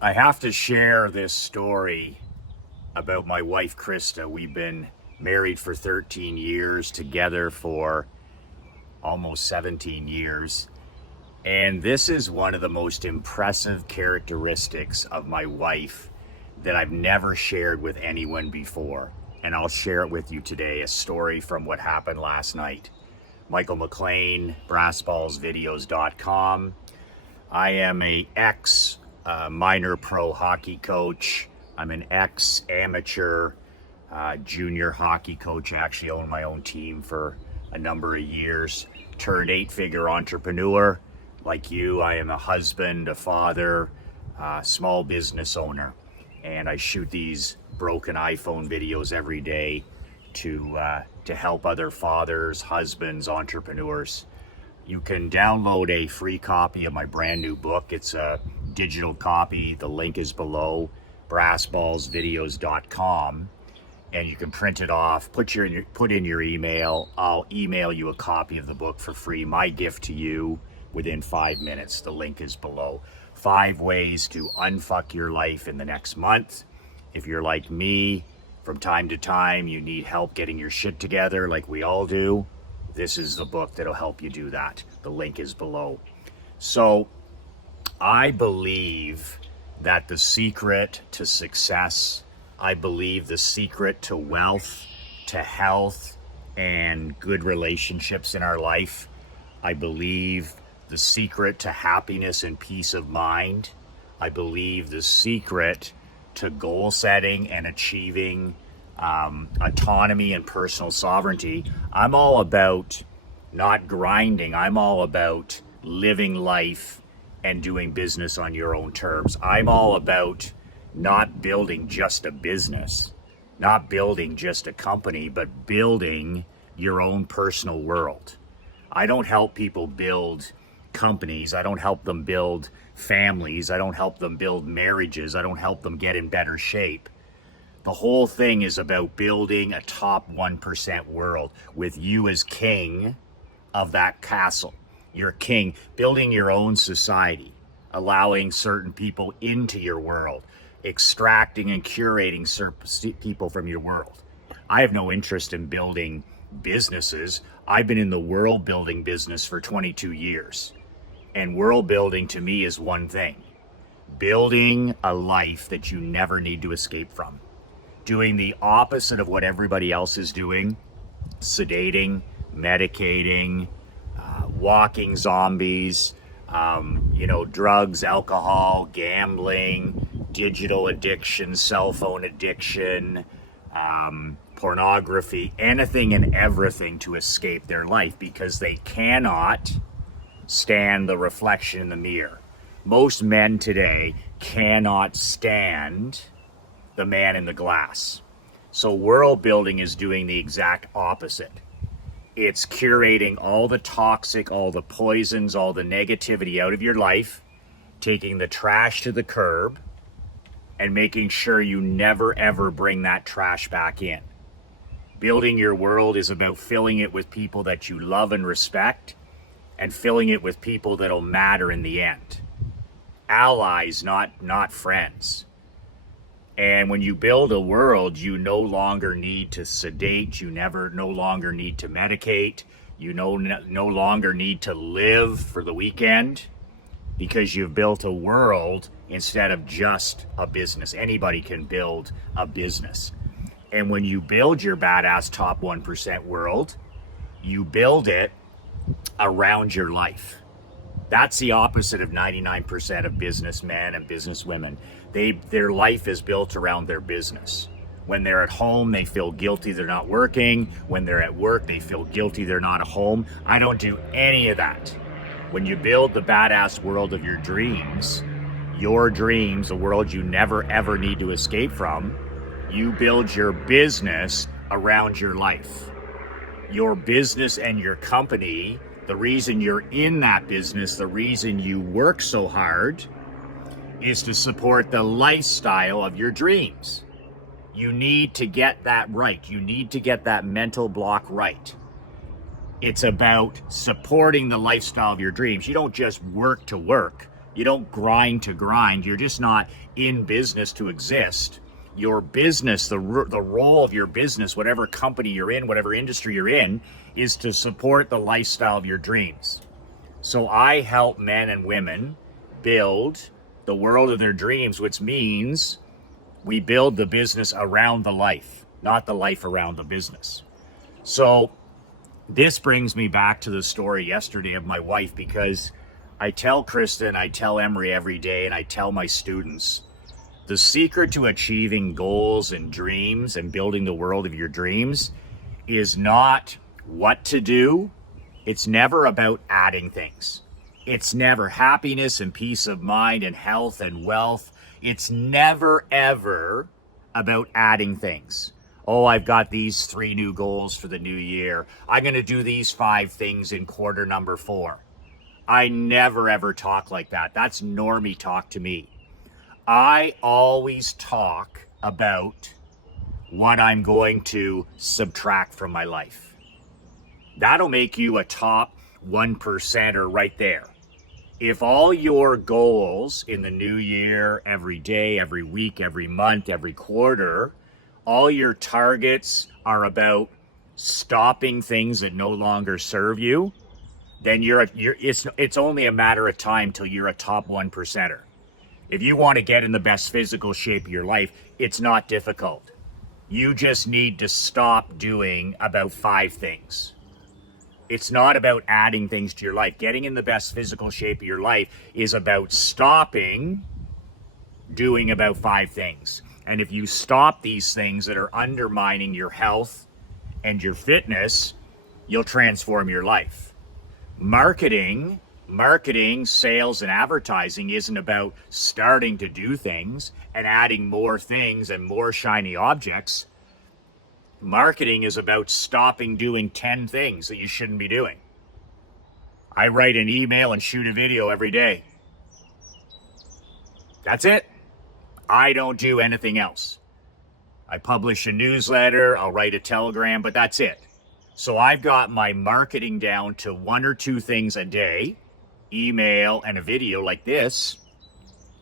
I have to share this story about my wife, Krista. We've been married for 13 years, together for almost 17 years. And this is one of the most impressive characteristics of my wife that I've never shared with anyone before. And I'll share it with you today, a story from what happened last night. Michael McLean, brassballsvideos.com. I am a ex minor pro hockey coach. I'm an ex amateur junior hockey coach. I actually owned my own team for a number of years. Turned 8-figure entrepreneur. Like you, I am a husband, a father, small business owner. And I shoot these broken iPhone videos every day to help other fathers, husbands, entrepreneurs. You can download a free copy of my brand new book. It's a digital copy. The link is below, brassballsvideos.com. And you can print it off, put in your email. I'll email you a copy of the book for free. My gift to you within 5 minutes. The link is below. 5 ways to unfuck your life in the next month. If you're like me, from time to time, you need help getting your shit together like we all do. This is the book that'll help you do that. The link is below. So I believe that the secret to success, I believe the secret to wealth, to health, and good relationships in our life, I believe the secret to happiness and peace of mind, I believe the secret to goal setting and achieving autonomy and personal sovereignty. I'm all about not grinding. I'm all about living life and doing business on your own terms. I'm all about not building just a business, not building just a company, but building your own personal world. I don't help people build companies. I don't help them build families. I don't help them build marriages. I don't help them get in better shape. The whole thing is about building a top 1% world with you as king of that castle. You're king, building your own society, allowing certain people into your world, extracting and curating certain people from your world. I have no interest in building businesses. I've been in the world building business for 22 years. And world building to me is one thing: building a life that you never need to escape from. Doing the opposite of what everybody else is doing, sedating, medicating, walking zombies, drugs, alcohol, gambling, digital addiction, cell phone addiction, pornography, anything and everything to escape their life, because they cannot stand the reflection in the mirror. Most men today cannot stand the man in the glass. So world building is doing the exact opposite. It's curating all the toxic, all the poisons, all the negativity out of your life, taking the trash to the curb, and making sure you never ever bring that trash back in. Building your world is about filling it with people that you love and respect, and filling it with people that'll matter in the end. Allies, not friends. And when you build a world, you no longer need to sedate, you no longer need to medicate, you no longer need to live for the weekend, because you've built a world instead of just a business. Anybody can build a business. And when you build your badass top 1% world, you build it around your life. That's the opposite of 99% of businessmen and businesswomen. Their life is built around their business. When they're at home, they feel guilty they're not working. When they're at work, they feel guilty they're not at home. I don't do any of that. When you build the badass world of your dreams, the world you never ever need to escape from, you build your business around your life. Your business and your company, the reason you're in that business, the reason you work so hard, is to support the lifestyle of your dreams. You need to get that right. You need to get that mental block right. It's about supporting the lifestyle of your dreams. You don't just work to work. You don't grind to grind. You're just not in business to exist. Your business, the role of your business, whatever company you're in, whatever industry you're in, is to support the lifestyle of your dreams. So I help men and women build the world of their dreams, which means we build the business around the life, not the life around the business. So this brings me back to the story yesterday of my wife, because I tell Krista and I tell Emery every day, and I tell my students, the secret to achieving goals and dreams and building the world of your dreams is not what to do. It's never about adding things. It's never happiness and peace of mind and health and wealth. It's never, ever about adding things. Oh, I've got these 3 new goals for the new year. I'm going to do these 5 things in quarter number 4. I never, ever talk like that. That's normie talk to me. I always talk about what I'm going to subtract from my life. That'll make you a top 1%er right there. If all your goals in the new year, every day, every week, every month, every quarter, all your targets are about stopping things that no longer serve you, then it's only a matter of time till you're a top 1%er. If you want to get in the best physical shape of your life, it's not difficult. You just need to stop doing about 5 things. It's not about adding things to your life. Getting in the best physical shape of your life is about stopping doing about 5 things. And if you stop these things that are undermining your health and your fitness, you'll transform your life. Marketing, sales, and advertising isn't about starting to do things and adding more things and more shiny objects. Marketing is about stopping doing 10 things that you shouldn't be doing. I write an email and shoot a video every day. That's it. I don't do anything else. I publish a newsletter, I'll write a telegram, but that's it. So I've got my marketing down to 1 or 2 things a day, email and a video like this,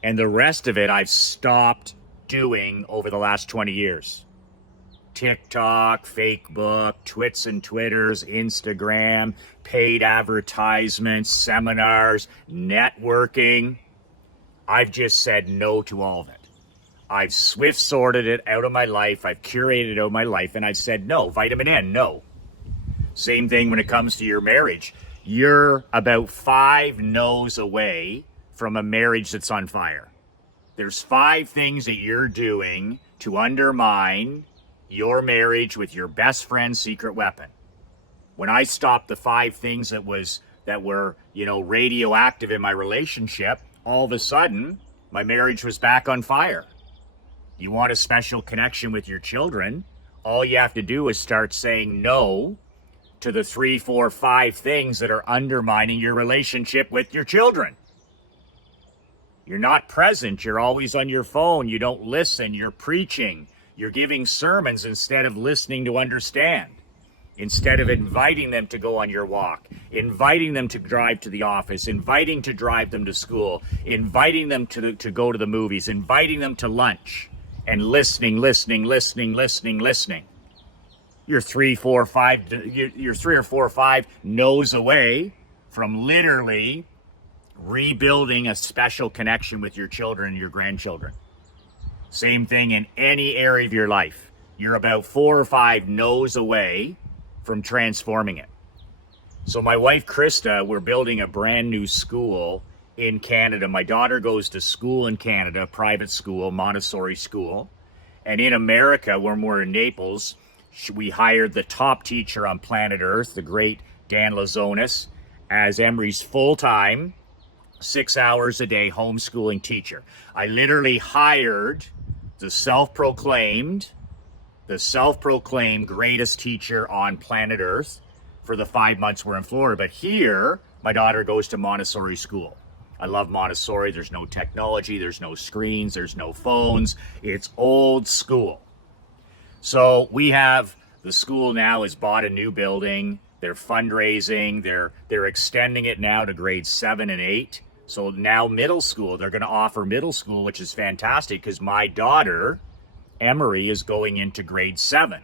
and the rest of it I've stopped doing over the last 20 years. TikTok, Facebook, Twits and Twitters, Instagram, paid advertisements, seminars, networking. I've just said no to all of it. I've swift sorted it out of my life. I've curated it out of my life, and I've said no. Vitamin N, no. Same thing when it comes to your marriage. You're about 5 no's away from a marriage that's on fire. There's 5 things that you're doing to undermine your marriage with your best friend's secret weapon. When I stopped the 5 things that were radioactive in my relationship, all of a sudden my marriage was back on fire. You want a special connection with your children, all you have to do is start saying no to the 3, 4, 5 things that are undermining your relationship with your children. You're not present. You're always on your phone. You don't listen. You're preaching. You're giving sermons instead of listening to understand. Instead of inviting them to go on your walk, inviting them to drive to the office, inviting to drive them to school, inviting them to go to the movies, inviting them to lunch, and listening. You're 3, 4, 5. You're 3 or 4 or 5 no's away from literally rebuilding a special connection with your children and your grandchildren. Same thing in any area of your life. You're about 4 or 5 no's away from transforming it. So my wife, Krista, we're building a brand new school in Canada. My daughter goes to school in Canada, private school, Montessori school. And in America, when we're in Naples, we hired the top teacher on planet Earth, the great Dan Lazonis, as Emery's full-time, 6 hours a day homeschooling teacher. I literally hired the self-proclaimed greatest teacher on planet Earth for the 5 months we're in Florida. But here, my daughter goes to Montessori school. I love Montessori. There's no technology, there's no screens, there's no phones. It's old school. So the school now has bought a new building. They're fundraising. They're extending it now to grades 7 and 8. So now middle school, they're going to offer middle school, which is fantastic because my daughter, Emery, is going into grade 7.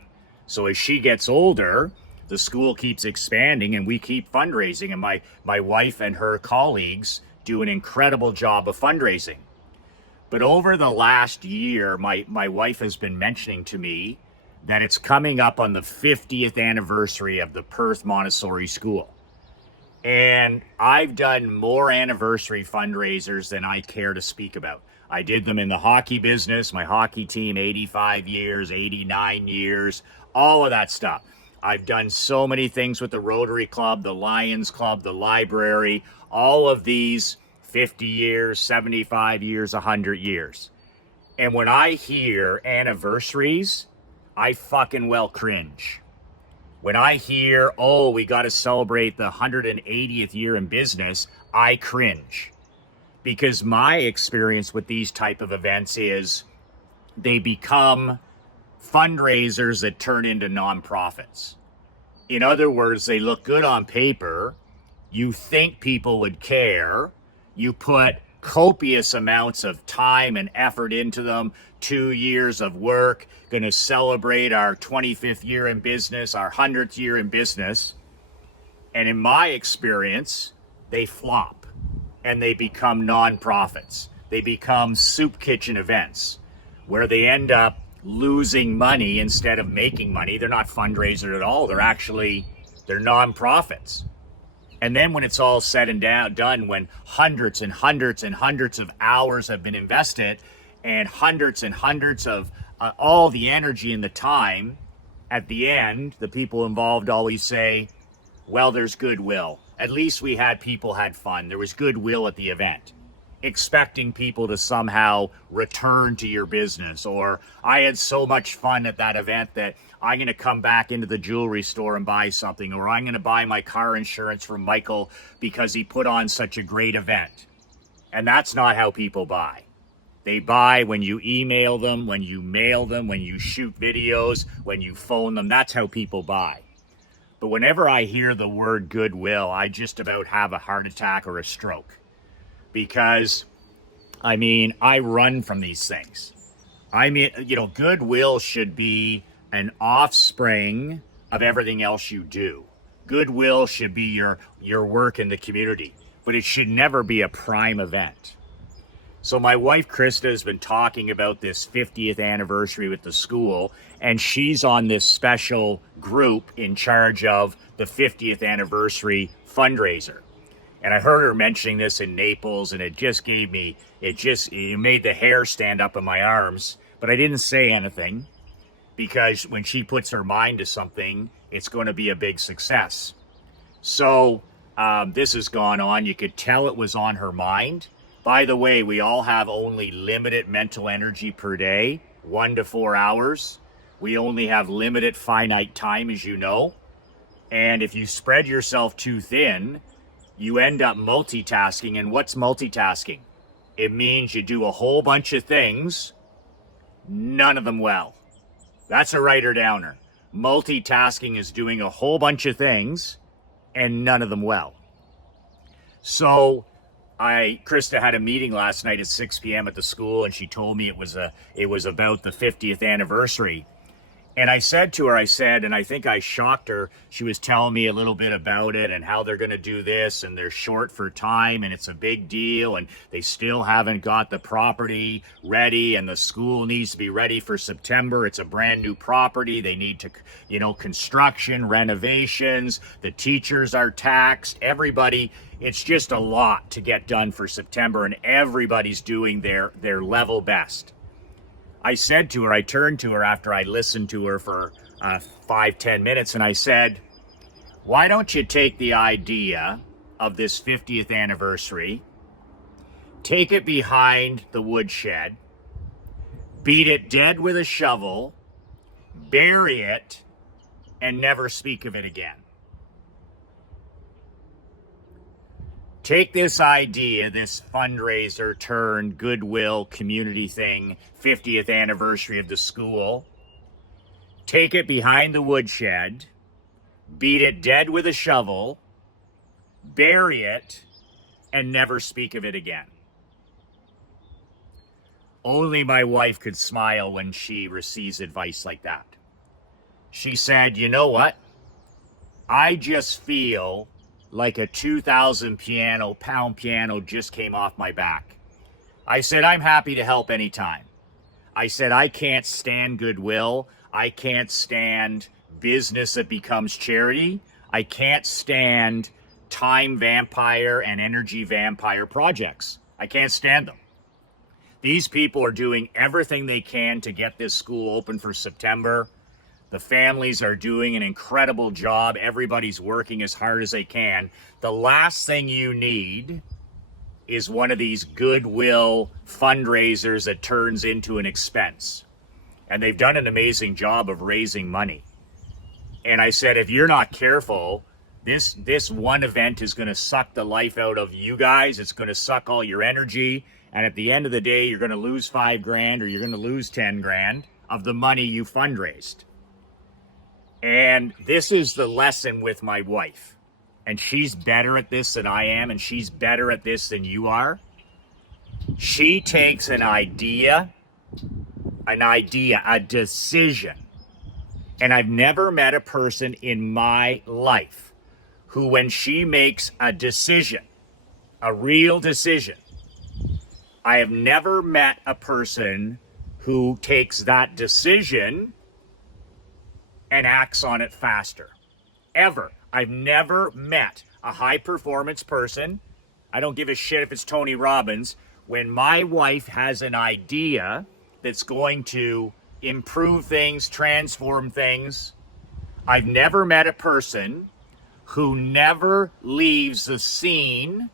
So as she gets older, the school keeps expanding and we keep fundraising. And my wife and her colleagues do an incredible job of fundraising. But over the last year, my wife has been mentioning to me that it's coming up on the 50th anniversary of the Perth Montessori School. And I've done more anniversary fundraisers than I care to speak about. I did them in the hockey business, my hockey team, 85 years, 89 years, all of that stuff. I've done so many things with the Rotary Club, the Lions Club, the library, all of these 50 years, 75 years, 100 years. And when I hear anniversaries, I fucking well cringe. When I hear, oh, we got to celebrate the 180th year in business, I cringe. Because my experience with these type of events is they become fundraisers that turn into nonprofits. In other words, they look good on paper. You think people would care. You put copious amounts of time and effort into them, 2 years of work, going to celebrate our 25th year in business, our 100th year in business. And in my experience, they flop and they become nonprofits. They become soup kitchen events where they end up losing money instead of making money. They're not fundraisers at all. They're nonprofits. And then when it's all said and done, when hundreds and hundreds and hundreds of hours have been invested and hundreds and hundreds of all the energy and the time, at the end, the people involved always say, well, there's goodwill. At least we had people had fun. There was goodwill at the event. Expecting people to somehow return to your business, or I had so much fun at that event that I'm going to come back into the jewelry store and buy something, or I'm going to buy my car insurance from Michael because he put on such a great event. And that's not how people buy. They buy when you email them, when you mail them, when you shoot videos, when you phone them. That's how people buy. But whenever I hear the word goodwill, I just about have a heart attack or a stroke. Because, I run from these things. Goodwill should be an offspring of everything else you do. Goodwill should be your work in the community, but it should never be a prime event. So my wife, Krista, has been talking about this 50th anniversary with the school, and she's on this special group in charge of the 50th anniversary fundraiser. And I heard her mentioning this in Naples, and it made the hair stand up in my arms. But I didn't say anything because when she puts her mind to something, it's going to be a big success. So this has gone on. You could tell it was on her mind. By the way, we all have only limited mental energy per day, 1 to 4 hours. We only have limited finite time, as you know. And if you spread yourself too thin, you end up multitasking. And what's multitasking? It means you do a whole bunch of things, none of them well. That's a writer downer. Multitasking is doing a whole bunch of things and none of them well. So Krista had a meeting last night at 6 p.m. at the school, and she told me it was about the 50th anniversary. And I said to her, and I think I shocked her, she was telling me a little bit about it and how they're going to do this, and they're short for time, and it's a big deal, and they still haven't got the property ready, and the school needs to be ready for September. It's a brand new property. They need to, construction, renovations, the teachers are taxed, everybody. It's just a lot to get done for September, and everybody's doing their level best. I turned to her after I listened to her for 5-10 minutes, and I said, why don't you take the idea of this 50th anniversary, take it behind the woodshed, beat it dead with a shovel, bury it, and never speak of it again. Take this idea, this fundraiser turned goodwill community thing, 50th anniversary of the school. Take it behind the woodshed, beat it dead with a shovel, bury it, and never speak of it again. Only my wife could smile when she receives advice like that. She said, you know what? I just feel like a 2,000 pound piano just came off my back. I said, I'm happy to help anytime. I said, I can't stand goodwill. I can't stand business that becomes charity. I can't stand time vampire and energy vampire projects. I can't stand them. These people are doing everything they can to get this school open for September. The families are doing an incredible job. Everybody's working as hard as they can. The last thing you need is one of these goodwill fundraisers that turns into an expense. And they've done an amazing job of raising money. And I said, if you're not careful, this one event is going to suck the life out of you guys. It's going to suck all your energy. And at the end of the day, you're going to lose $5,000 or you're going to lose $10,000 of the money you fundraised. And this is the lesson with my wife. And she's better at this than I am, and she's better at this than you are. She takes an idea, a decision. And I've never met a person in my life who, when she makes a decision, a real decision, I have never met a person who takes that decision and acts on it faster. Ever. I've never met a high performance person. I don't give a shit if it's Tony Robbins. When my wife has an idea that's going to improve things, transform things, I've never met a person who never leaves the scene,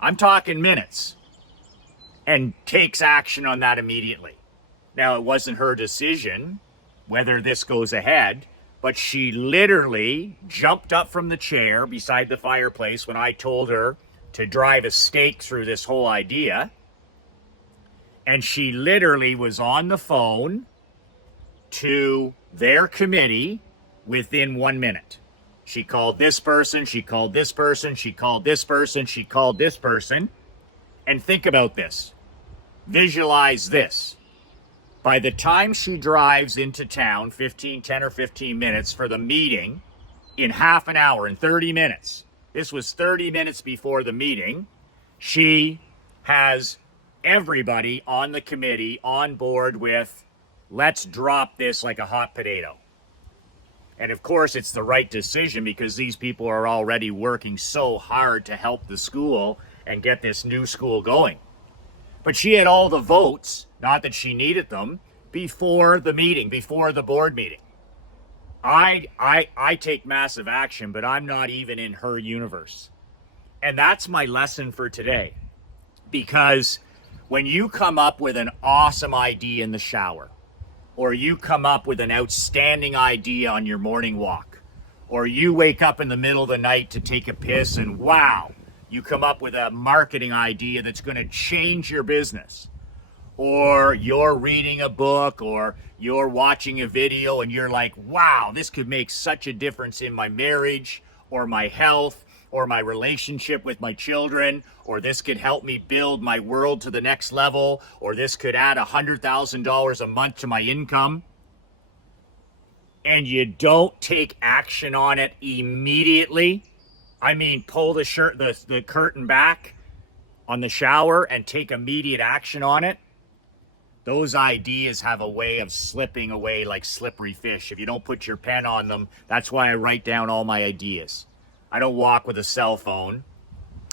I'm talking minutes, and takes action on that immediately. Now, it wasn't her decision whether this goes ahead, but she literally jumped up from the chair beside the fireplace when I told her to drive a stake through this whole idea. And she literally was on the phone to their committee within 1 minute. She called this person, she called this person, she called this person, she called this person. And think about this. Visualize this. By the time she drives into town, 10 or 15 minutes for the meeting, in half an hour, in 30 minutes, this was 30 minutes before the meeting, she has everybody on the committee on board with, let's drop this like a hot potato. And of course, it's the right decision because these people are already working so hard to help the school and get this new school going. But she had all the votes, not that she needed them, before the meeting, before the board meeting. I take massive action, but I'm not even in her universe. And that's my lesson for today. Because when you come up with an awesome idea in the shower, or you come up with an outstanding idea on your morning walk, or you wake up in the middle of the night to take a piss and wow, you come up with a marketing idea that's going to change your business, or you're reading a book, or you're watching a video and you're like, wow, this could make such a difference in my marriage or my health or my relationship with my children, or this could help me build my world to the next level, or this could add $100,000 a month to my income, and you don't take action on it immediately. I mean, pull the curtain back on the shower and take immediate action on it. Those ideas have a way of slipping away like slippery fish. If you don't put your pen on them, that's why I write down all my ideas. I don't walk with a cell phone.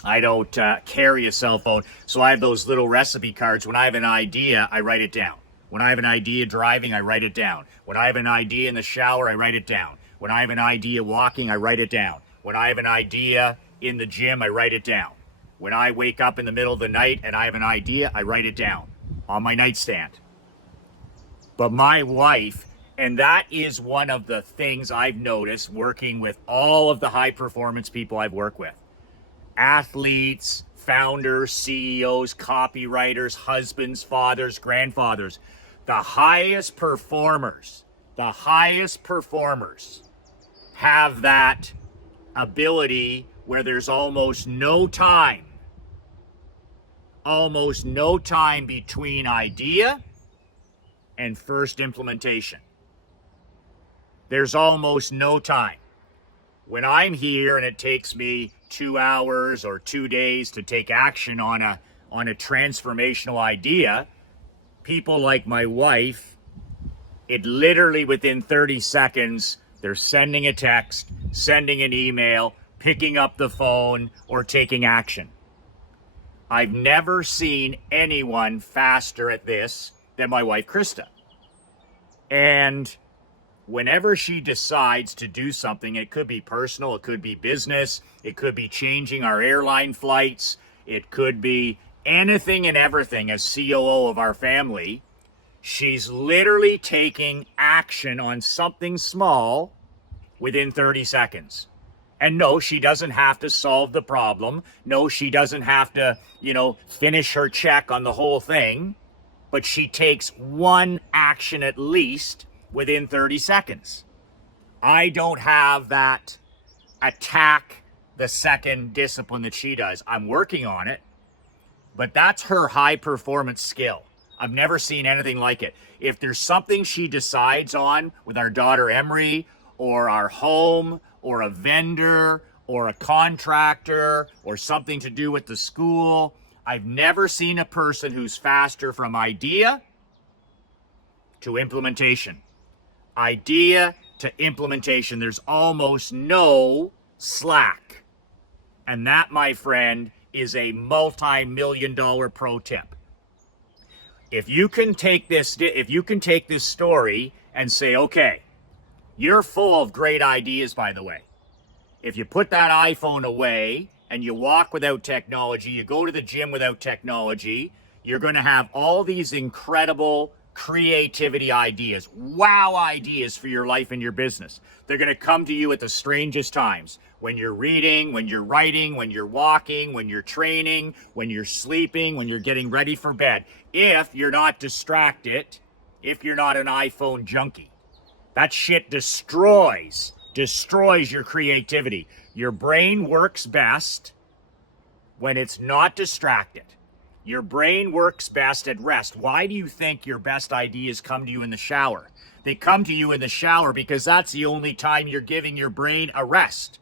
I don't carry a cell phone. So I have those little recipe cards. When I have an idea, I write it down. When I have an idea driving, I write it down. When I have an idea in the shower, I write it down. When I have an idea walking, I write it down. When I have an idea in the gym, I write it down. When I wake up in the middle of the night and I have an idea, I write it down on my nightstand. But my wife, and that is one of the things I've noticed working with all of the high performance people I've worked with. Athletes, founders, CEOs, copywriters, husbands, fathers, grandfathers. The highest performers have that ability where there's almost no time almost no time between idea and first implementation. There's almost no time. When I'm here and it takes me 2 hours or 2 days to take action on a transformational idea, people like my wife, it literally within 30 seconds, they're sending a text, sending an email, picking up the phone, or taking action. I've never seen anyone faster at this than my wife, Krista. And whenever she decides to do something, it could be personal, it could be business, it could be changing our airline flights, it could be anything and everything as COO of our family, she's literally taking action on something small within 30 seconds. And no, she doesn't have to solve the problem. No, she doesn't have to, finish her check on the whole thing. But she takes one action at least within 30 seconds. I don't have that attack the second discipline that she does. I'm working on it, but that's her high performance skill. I've never seen anything like it. If there's something she decides on with our daughter Emery, or our home, or a vendor, or a contractor, or something to do with the school, I've never seen a person who's faster from idea to implementation. Idea to implementation. There's almost no slack. And that, my friend, is a multi-million-dollar pro tip. If you can take this story and say, okay, you're full of great ideas, by the way. If you put that iPhone away and you walk without technology, you go to the gym without technology, you're going to have all these incredible creativity ideas, wow ideas for your life and your business. They're going to come to you at the strangest times. When you're reading, when you're writing, when you're walking, when you're training, when you're sleeping, when you're getting ready for bed. If you're not distracted, if you're not an iPhone junkie. That shit destroys your creativity. Your brain works best when it's not distracted. Your brain works best at rest. Why do you think your best ideas come to you in the shower? They come to you in the shower because that's the only time you're giving your brain a rest.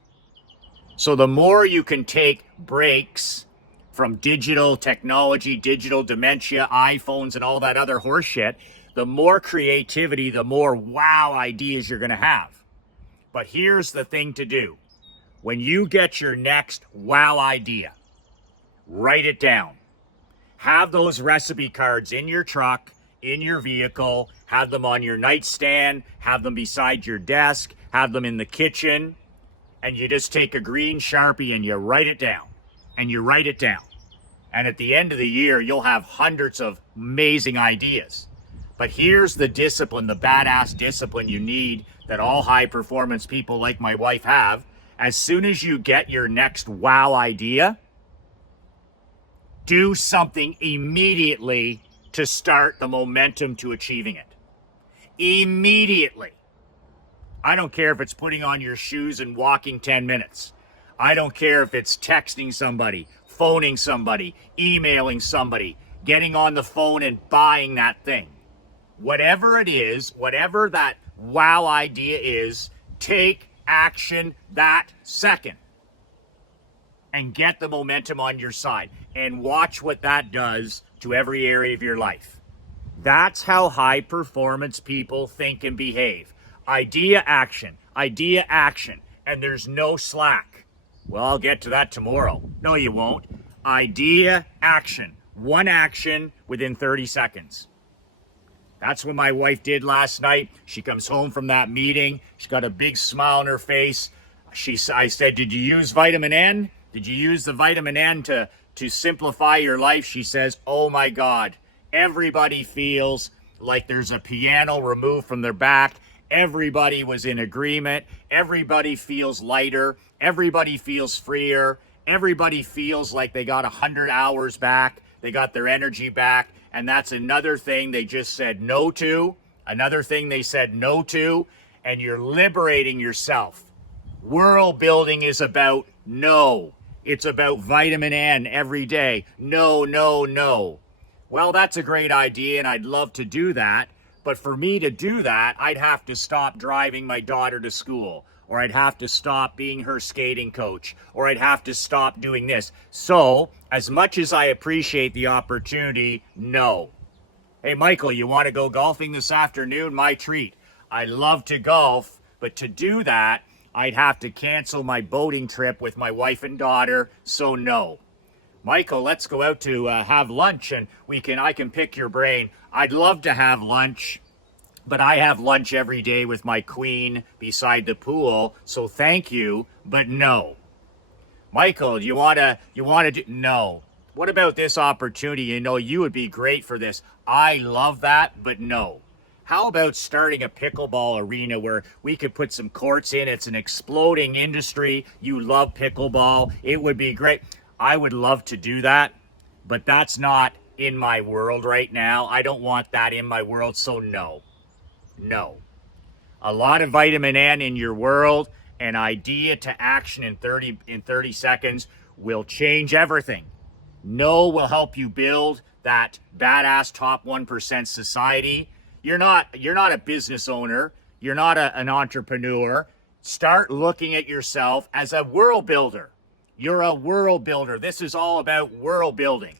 So the more you can take breaks from digital technology, digital dementia, iPhones, and all that other horse shit, the more creativity, the more wow ideas you're going to have. But here's the thing to do. When you get your next wow idea, write it down. Have those recipe cards in your truck, in your vehicle, have them on your nightstand, have them beside your desk, have them in the kitchen, and you just take a green Sharpie and you write it down. And you write it down. And at the end of the year, you'll have hundreds of amazing ideas. But here's the discipline, the badass discipline you need that all high performance people like my wife have. As soon as you get your next wow idea, do something immediately to start the momentum to achieving it. Immediately. I don't care if it's putting on your shoes and walking 10 minutes. I don't care if it's texting somebody, phoning somebody, emailing somebody, getting on the phone and buying that thing. Whatever it is, whatever that wow idea is, take action that second and get the momentum on your side and watch what that does to every area of your life. That's how high performance people think and behave. Idea, action, and there's no slack. Well, I'll get to that tomorrow. No, you won't. Idea, action. One action within 30 seconds. That's what my wife did last night. She comes home from that meeting. She's got a big smile on her face. I said, did you use vitamin N? Did you use the vitamin N to simplify your life? She says, oh my God, everybody feels like there's a piano removed from their back. Everybody was in agreement. Everybody feels lighter. Everybody feels freer. Everybody feels like they got 100 hours back. They got their energy back. And that's another thing they just said no to. Another thing they said no to. And you're liberating yourself. World building is about no. It's about vitamin N every day. No, no, no. Well, that's a great idea, and I'd love to do that. But for me to do that, I'd have to stop driving my daughter to school, or I'd have to stop being her skating coach, or I'd have to stop doing this. So, as much as I appreciate the opportunity, no. Hey, Michael, you want to go golfing this afternoon? My treat. I love to golf, but to do that, I'd have to cancel my boating trip with my wife and daughter, so no. Michael, let's go out to have lunch, and I can pick your brain. I'd love to have lunch, but I have lunch every day with my queen beside the pool, so thank you, but no. Michael, you wanna do? No. What about this opportunity? You know, you would be great for this. I love that, but no. How about starting a pickleball arena where we could put some courts in? It's an exploding industry. You love pickleball. It would be great. I would love to do that, but that's not in my world right now. I don't want that in my world, so no. No. A lot of vitamin N in your world, an idea to action in 30 seconds will change everything. No will help you build that badass top 1% society. You're not a business owner. You're not an entrepreneur. Start looking at yourself as a world builder. You're a world builder. This is all about world building.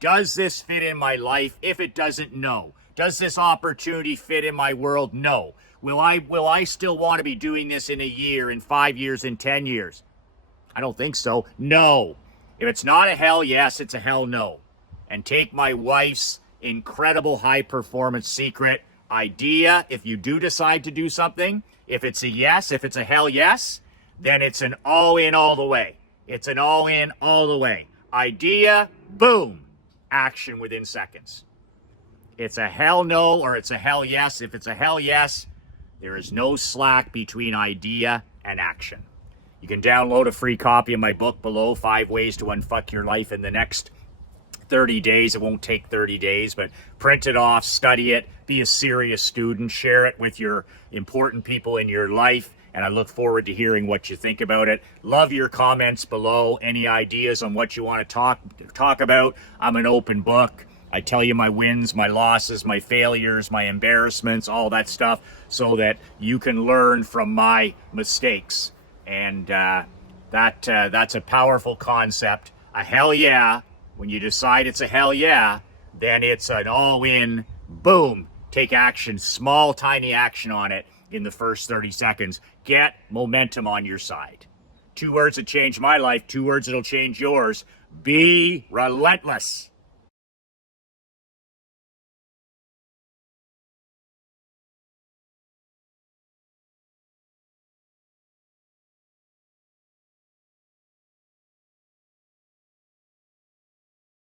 Does this fit in my life? If it doesn't, no. Does this opportunity fit in my world? No. Will I still want to be doing this in a year, in 5 years, in 10 years? I don't think so. No. If it's not a hell yes, it's a hell no. And take my wife's incredible high performance secret idea. If you do decide to do something, if it's a yes, if it's a hell yes, then it's an all in all the way. It's an all in all the way. Idea, boom, action within seconds. It's a hell no or it's a hell yes. If it's a hell yes, there is no slack between idea and action. You can download a free copy of my book below, 5 Ways to Unfuck Your Life in the Next 30 days. It won't take 30 days, but print it off, study it, be a serious student, share it with your important people in your life, and I look forward to hearing what you think about it. Love your comments below, any ideas on what you want to talk about. I'm an open book. I tell you my wins, my losses, my failures, my embarrassments, all that stuff, so that you can learn from my mistakes. And that's a powerful concept. A hell yeah. When you decide it's a hell yeah, then it's an all-in, boom, take action, small, tiny action on it in the first 30 seconds. Get momentum on your side. 2 words that changed my life, 2 words that'll change yours. Be relentless.